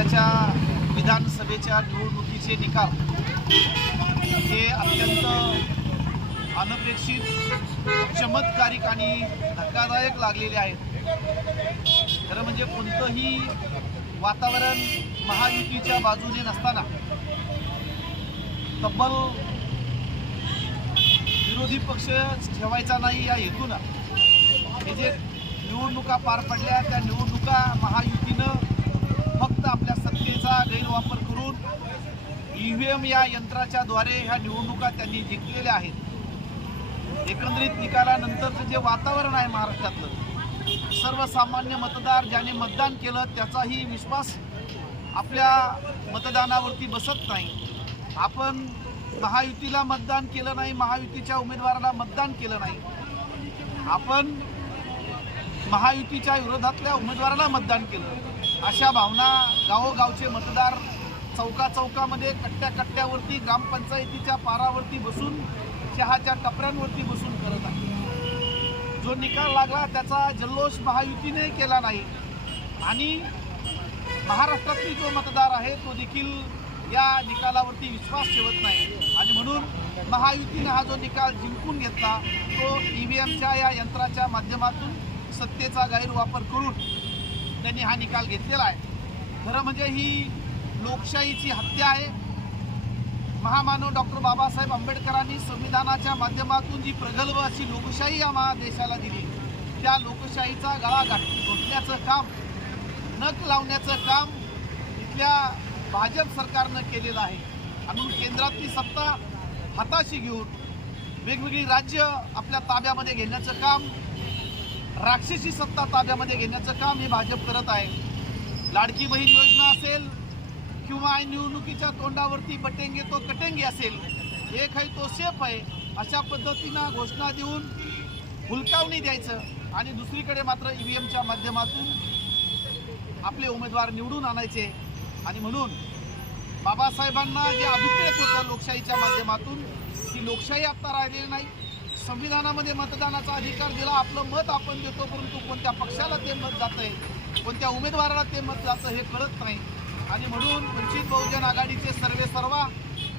राज्याच्या विधानसभेच्या निवडणुकीचे निकाल हे अत्यंत अनपेक्षित चमत्कारिक आणि धक्कादायक लागलेले आहेत. खरं म्हणजे कोणतंही वातावरण महायुतीच्या बाजूने नसताना तब्बल विरोधी पक्ष ठेवायचा नाही या हेतूनं हे जे निवडणुका पार पडल्या त्या निवडणुका महायुतीनं फक्त आपल्या सत्तेचा गैरवापर करून ई व्ही एम या यंत्राच्या द्वारे ह्या निवडणुका त्यांनी जिंकलेल्या आहेत. एकंदरीत निकालानंतरचं जे वातावरण आहे महाराष्ट्रातलं सर्वसामान्य मतदार ज्याने मतदान केलं त्याचाही विश्वास आपल्या मतदानावरती बसत नाही. आपण महायुतीला मतदान केलं नाही महायुतीच्या उमेदवाराला मतदान केलं नाही. आपण महायुतीच्या विरोधातल्या उमेदवाराला मतदान केलं. अशा भावना गावोगावचे मतदार चौका चौकामध्ये कट्ट्या कट्ट्यावरती ग्रामपंचायतीच्या पारावरती बसून चहाच्या टपऱ्यांवरती बसून करत आहे. जो निकाल लागला त्याचा जल्लोष महायुतीने केला नाही. आणि महाराष्ट्रातली जो मतदार आहे तो देखील या निकालावरती विश्वास ठेवत नाही. आणि म्हणून महायुतीने हा जो निकाल जिंकून घेतला तो ई व्ही एमच्या या यंत्राच्या माध्यमातून सत्तेचा गैरवापर करून त्यांनी हा निकाल घेतलेला आहे. खरं म्हणजे ही लोकशाहीची हत्या आहे. महामानव डॉक्टर बाबासाहेब आंबेडकरांनी संविधानाच्या माध्यमातून जी प्रगल्भ अशी लोकशाही या महादेशाला दिली त्या लोकशाहीचा गळा घाट घोटण्याचं काम नख लावण्याचं काम इथल्या भाजप सरकारनं केलेलं आहे. आणि म्हणून केंद्रातली सत्ता हाताशी घेऊन वेगवेगळी राज्य आपल्या ताब्यामध्ये घेण्याचं काम राक्षसी सत्ता ताब्यामध्ये घेण्याचं काम हे भाजप करत आहे. लाडकी बहीण योजना असेल किंवा निवडणुकीच्या तोंडावरती बटेंगे तो कटेंगे असेल एक आहे तो सेफ आहे अशा पद्धतीनं घोषणा देऊन हुलकावणी द्यायचं आणि दुसरीकडे मात्र ई व्ही एमच्या माध्यमातून आपले उमेदवार निवडून आणायचे. आणि म्हणून बाबासाहेबांना जे अभिप्रेत होतं लोकशाहीच्या माध्यमातून ती लोकशाही आत्ता राहिलेली नाही. संविधानामध्ये मतदानाचा अधिकार दिला आपलं मत आपण देतो परंतु कोणत्या पक्षाला ते मत जातं आहे कोणत्या उमेदवाराला ते मत जातं हे कळत नाही. आणि म्हणून वंचित बहुजन आघाडीचे सर्वे सर्वा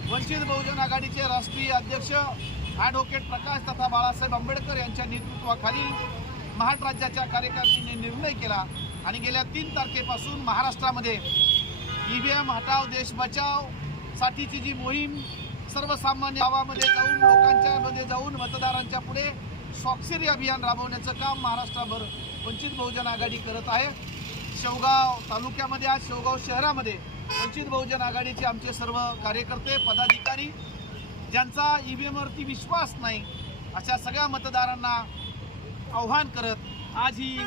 वंचित बहुजन आघाडीचे राष्ट्रीय अध्यक्ष ॲडव्होकेट प्रकाश तथा बाळासाहेब आंबेडकर यांच्या नेतृत्वाखाली महाराष्ट्र राज्याच्या कार्यकारिणीने निर्णय केला. आणि गेल्या तीन तारखेपासून महाराष्ट्रामध्ये ई व्ही एम हटाव देश बचाव साठीची जी मोहीम सर्वसामान्य गावामध्ये जाऊन लोकांच्या मध्ये जाऊन मतदारांच्या पुढे स्वाक्षरी अभियान राबवण्याचं काम महाराष्ट्राभर वंचित बहुजन आघाडी करत आहे. शेवगाव तालुक्यामध्ये आज शेवगाव शहरामध्ये वंचित बहुजन आघाडीचे आमचे सर्व कार्यकर्ते पदाधिकारी ज्यांचा ई व्ही एमवरती विश्वास नाही अशा सगळ्या मतदारांना आव्हान करत आज ही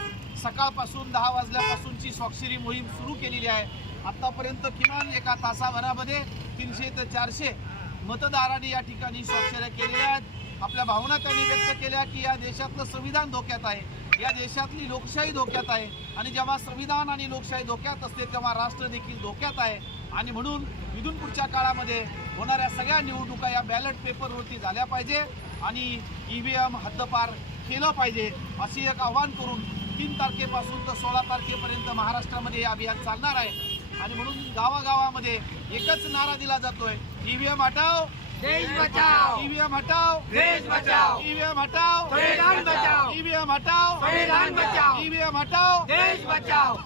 सकाळपासून दहा वाजल्यापासूनची स्वाक्षरी मोहीम सुरू केलेली आहे. आत्तापर्यंत किमान एका तासाभरामध्ये तीनशे ते चारशे मतदारांनी या ठिकाणी स्वाक्षऱ्या केलेल्या आहेत. आपल्या भावना त्यांनी व्यक्त केल्या की या देशातलं संविधान धोक्यात आहे. या देशातली लोकशाही धोक्यात आहे. आणि जेव्हा संविधान आणि लोकशाही धोक्यात असते तेव्हा राष्ट्र देखील धोक्यात आहे. आणि म्हणून इथून पुढच्या काळामध्ये होणाऱ्या सगळ्या निवडणुका या बॅलेट पेपरवरती झाल्या पाहिजे आणि ई व्ही एम हद्दपार केलं पाहिजे अशी एक आव्हान करून तीन तारखेपासून तर सोळा तारखेपर्यंत महाराष्ट्रामध्ये हे अभियान चालणार आहे. आणि म्हणून गावागावामध्ये एकच नारा दिला जातोय. ईव्हीएम हटाव देश बचाओ। ईव्हीएम हटाव देश बचाओ। ईव्हीएम हटाव संविधान बचाओ। ईव्हीएम हटाव संविधान बचाओ। ईव्हीएम हटाव देश बचाओ।